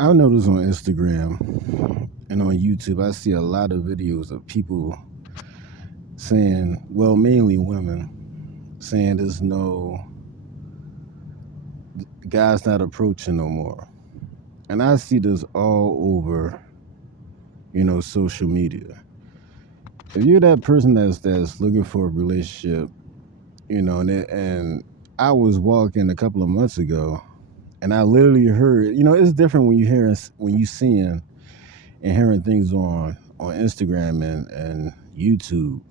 I notice on Instagram and on YouTube, I see a lot of videos of people saying, well, mainly women, saying there's no guys not approaching no more. And I see this all over, social media. If you're that person that's looking for a relationship, and I was walking a couple of months ago, and I literally heard, it's different when you seeing and hearing things on Instagram and YouTube,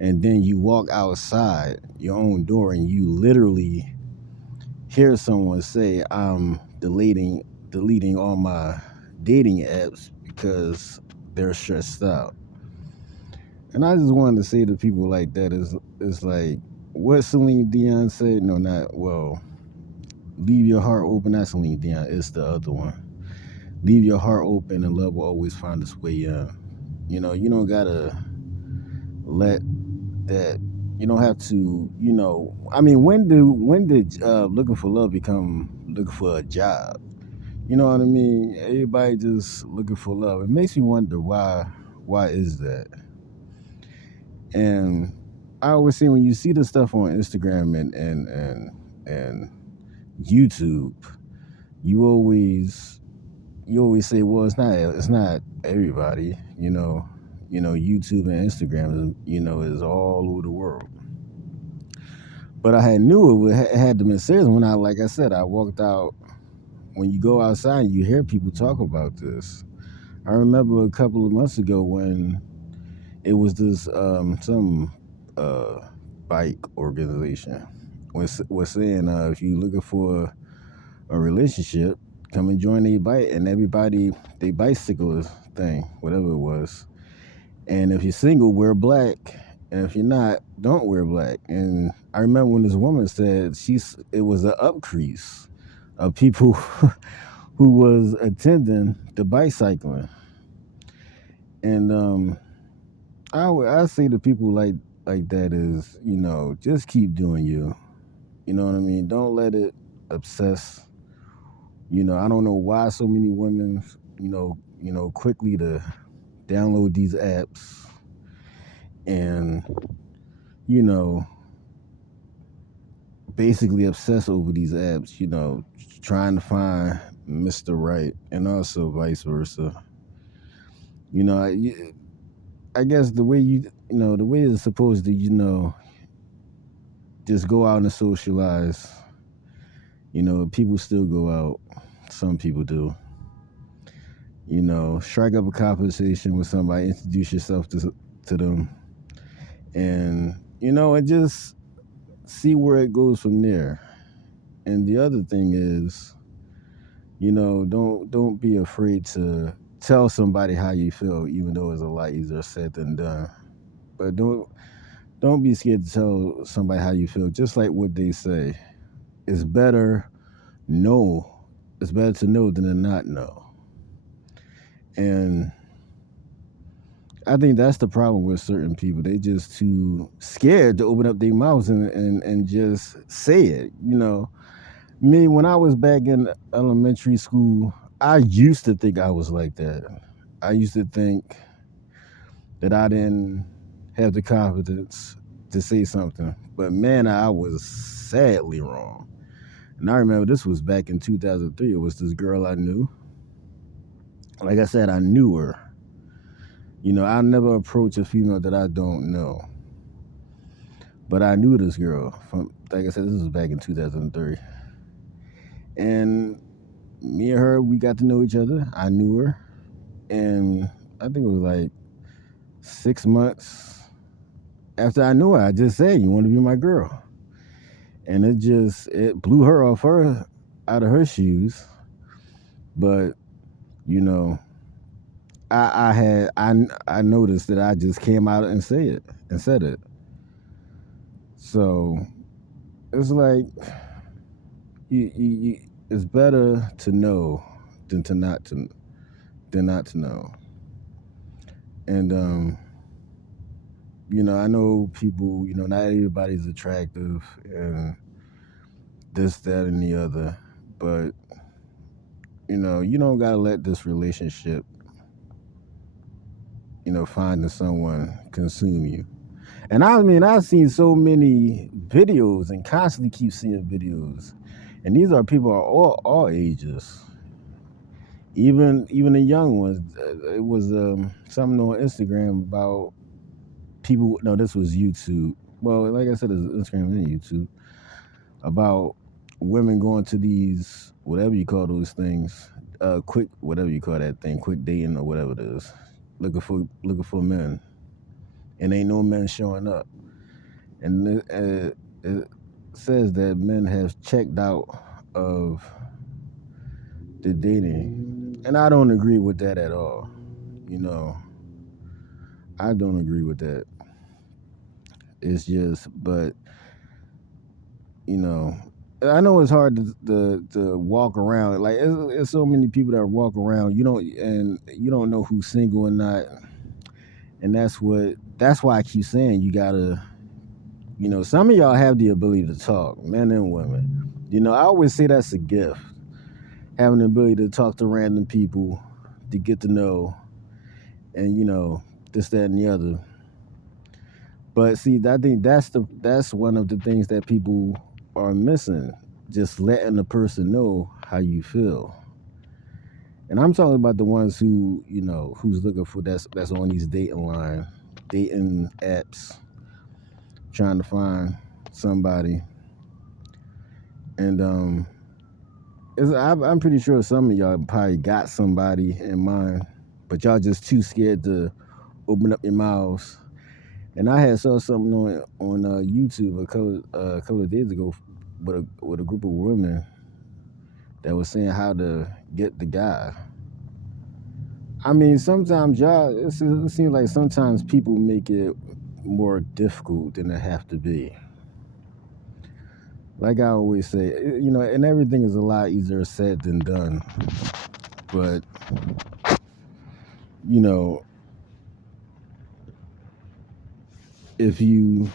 and then you walk outside your own door and you literally hear someone say, "I'm deleting all my dating apps because they're stressed out." And I just wanted to say to people like that is like what Celine Dion said. No, not well. Leave your heart open. Not Celine Dion. It's the other one. Leave your heart open, and love will always find its way in. You don't gotta let that. You don't have to. I mean, when did looking for love become looking for a job? You know what I mean? Everybody just looking for love. It makes me wonder why. Why is that? And I always say when you see the stuff on Instagram and YouTube, you always say, well, it's not everybody, YouTube and Instagram is all over the world. But I it had to be serious when like I said, I walked out. When you go outside, you hear people talk about this. I remember a couple of months ago when it was this some uh, bike organization was saying if you're looking for a relationship, come and join a bike and everybody they bicycle thing, whatever it was. And if you're single, wear black, and if you're not, don't wear black. And I remember when this woman said it was an upcrease of people who was attending the bicycling. And I say to people like that is, just keep doing you. You know what I mean? Don't let it obsess. I don't know why so many women, quickly to download these apps and, you know, basically obsess over these apps, trying to find Mr. Right and also vice versa. You know, I guess the way it's supposed to, just go out and socialize. People still go out. Some people do. Strike up a conversation with somebody, introduce yourself to them, and just see where it goes from there. And the other thing is, don't be afraid to tell somebody how you feel, even though it's a lot easier said than done. But don't be scared to tell somebody how you feel. Just like what they say, it's better know. It's better to know than to not know. And I think that's the problem with certain people. They just too scared to open up their mouths and just say it. Me, when I was back in elementary school, I used to think I was like that. I used to think that I didn't have the confidence to say something. But man, I was sadly wrong. And I remember this was back in 2003. It was this girl I knew. Like I said, I knew her. I never approach a female that I don't know. But I knew this girl from, like I said, this was back in 2003. And me and her, we got to know each other. I knew her. And I think it was like 6 months after I knew her, I just said, "You want to be my girl?" And it blew her out of her shoes. But, you know, I noticed that I just came out and said it. So it's like it's better to know than not to know. And I know people, not everybody's attractive and this, that, and the other, but You don't gotta let this relationship, finding someone consume you. And I mean, I've seen so many videos and constantly keep seeing videos, and these are people of all ages, even the young ones. It was something on Instagram about people. No, this was YouTube. Well, like I said, it's Instagram and YouTube about women going to these whatever you call those things, quick whatever you call that thing, quick dating or whatever it is, looking for men, and ain't no men showing up, and it says that men have checked out of the dating, and I don't agree with that at all. You know, I don't agree with that. It's just, but you know, I know it's hard to walk around. Like it's so many people that walk around. You don't know who's single or not, and that's why I keep saying you gotta. Some of y'all have the ability to talk, men and women. I always say that's a gift, having the ability to talk to random people, to get to know, and this, that, and the other. But see, I think that's one of the things that people are missing. Just letting the person know how you feel. And I'm talking about the ones who's looking for that's on these dating apps, trying to find somebody. And I'm pretty sure some of y'all probably got somebody in mind, but y'all just too scared to open up your mouths. And I had saw something on YouTube a couple of days ago with a group of women that was saying how to get the guy. I mean, sometimes it seems like sometimes people make it more difficult than it have to be. Like I always say, and everything is a lot easier said than done. But if you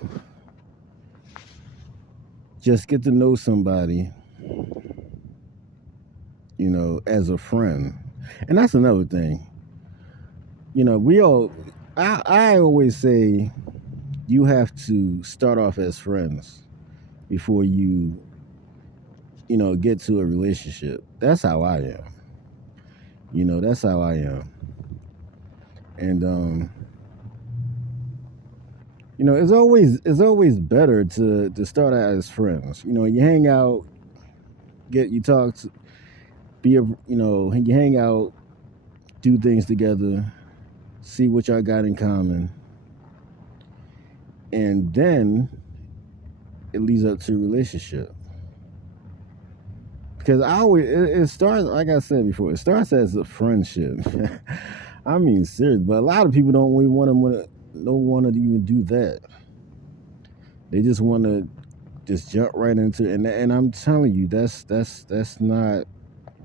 just get to know somebody, as a friend, and that's another thing. I always say you have to start off as friends before you get to a relationship. That's how I am. That's how I am. And it's always better to start out as friends. You hang out, you talk, you hang out, do things together, see what y'all got in common, and then it leads up to a relationship. Because it starts, like I said before, it starts as a friendship. I mean, serious, but a lot of people don't really want to even do that. They just want to just jump right into it, and I'm telling you, that's not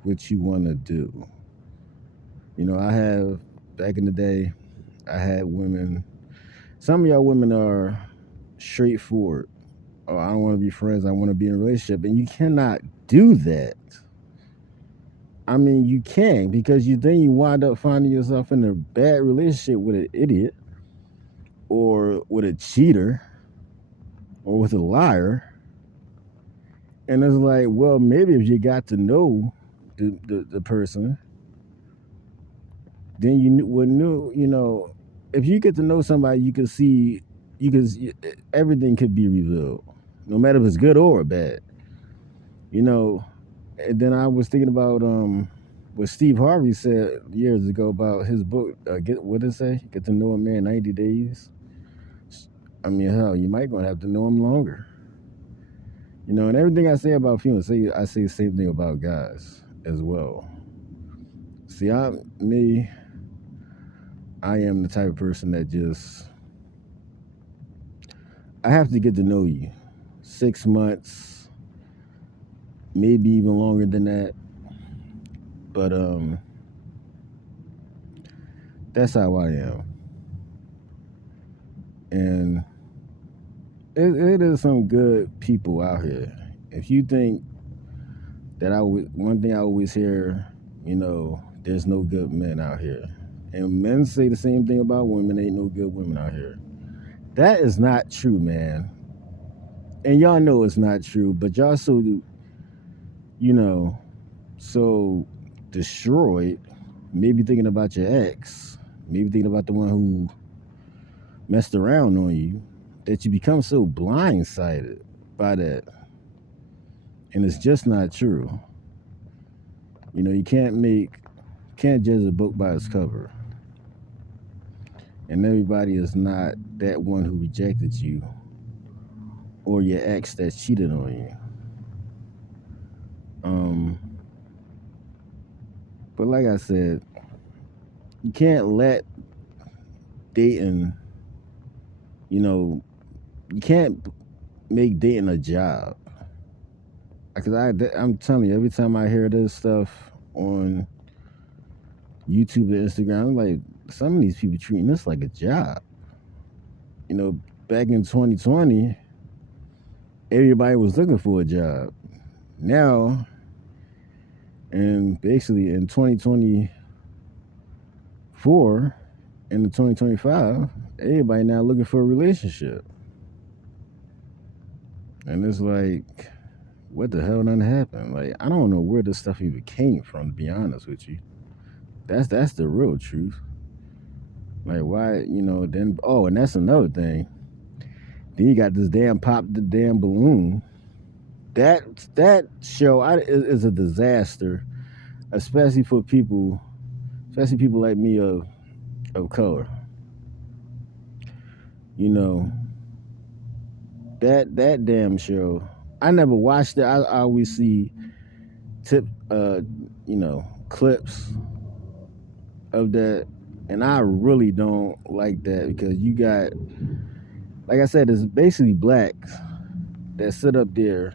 what you want to do. I have back in the day, I had women. Some of y'all women are straightforward. Oh, I don't want to be friends. I want to be in a relationship, and you cannot do that. I mean, you can, because then you wind up finding yourself in a bad relationship with an idiot, or with a cheater, or with a liar. And it's like, well, maybe if you got to know the person, then you would know, if you get to know somebody, you can see, everything could be revealed, no matter if it's good or bad. And then I was thinking about what Steve Harvey said years ago about his book. What did it say? Get to know a man 90 days. I mean, hell, you might gonna have to know him longer. And everything I say about females, I say the same thing about guys as well. See, I am the type of person that I have to get to know you. 6 months, maybe even longer than that. But that's how I am. And it is some good people out here. If you think that one thing I always hear there's no good men out here. And men say the same thing about women, ain't no good women out here. That is not true, man. And y'all know it's not true, but y'all so destroyed, maybe thinking about your ex, maybe thinking about the one who messed around on you, that you become so blindsided by that. And it's just not true. You can't judge a book by its cover. And everybody is not that one who rejected you or your ex that cheated on you. But like I said, you can't let dating, you can't make dating a job. Because I'm telling you, every time I hear this stuff on YouTube and Instagram, I'm like, some of these people treating this like a job. Back in 2020, everybody was looking for a job. Now, and basically in 2024 and in 2025, everybody now looking for a relationship. And it's like, what the hell done happened? Like, I don't know where this stuff even came from, to be honest with you. That's the real truth. Like, why, then, and that's another thing. Then you got this damn Pop the Damn Balloon. That show is a disaster, especially for people like me of color. That damn show. I never watched it. I always see clips of that, and I really don't like that because you got, like I said, it's basically blacks that sit up there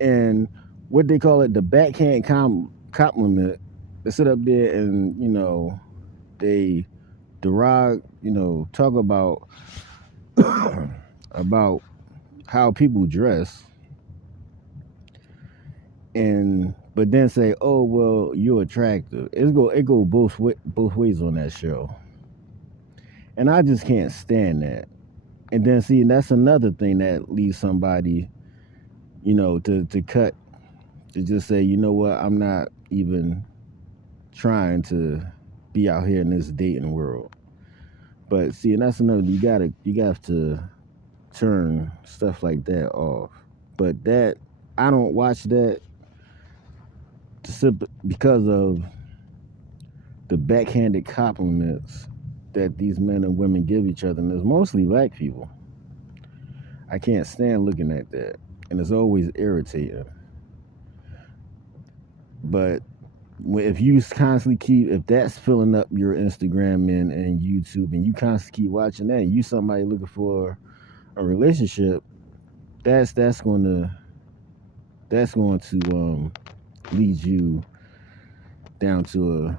and what they call it, the backhand compliment. They sit up there and they talk about about how people dress, but then say, oh well, you're attractive. It go both ways on that show, and I just can't stand that. And then see, that's another thing that leads somebody to cut, to just say, you know what, I'm not even trying to be out here in this dating world. But see, and that's another, you got to turn stuff like that off. But that, I don't watch that because of the backhanded compliments that these men and women give each other, and it's mostly black people. I can't stand looking at that, and it's always irritating. But if you constantly if that's filling up your Instagram and YouTube, and you constantly keep watching that, and you somebody looking for a relationship, that's going to lead you down to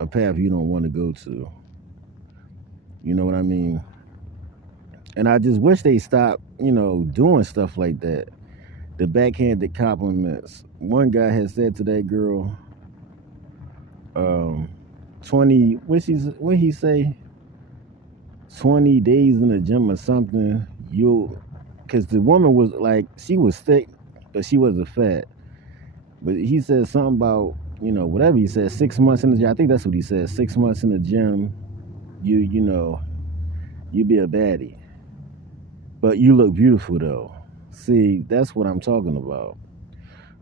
a path you don't want to go to. You know what I mean? And I just wish they stop, doing stuff like that. The backhanded compliments. One guy had said to that girl, 20, what he say? 20 days in the gym or something. Because the woman was like, she was thick, but she wasn't fat. But he said something about, whatever he said, 6 months in the gym. I think that's what he said. 6 months in the gym, you be a baddie. But you look beautiful though. See, that's what I'm talking about.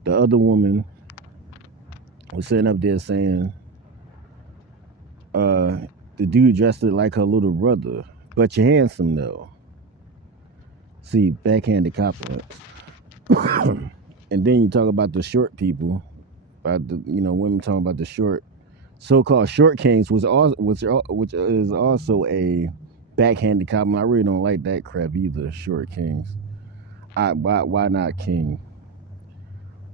The other woman was sitting up there saying, the dude dressed it like her little brother, but you're handsome though. See, backhanded compliments. And then you talk about the short people, about the women talking about the short, so-called short kings, which is also a backhanded compliment. I really don't like that crap either. Short kings. Why not king?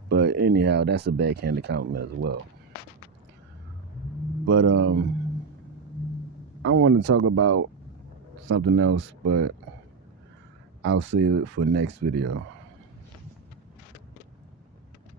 But anyhow, that's a backhanded compliment as well. But I want to talk about something else, but I'll save it for next video.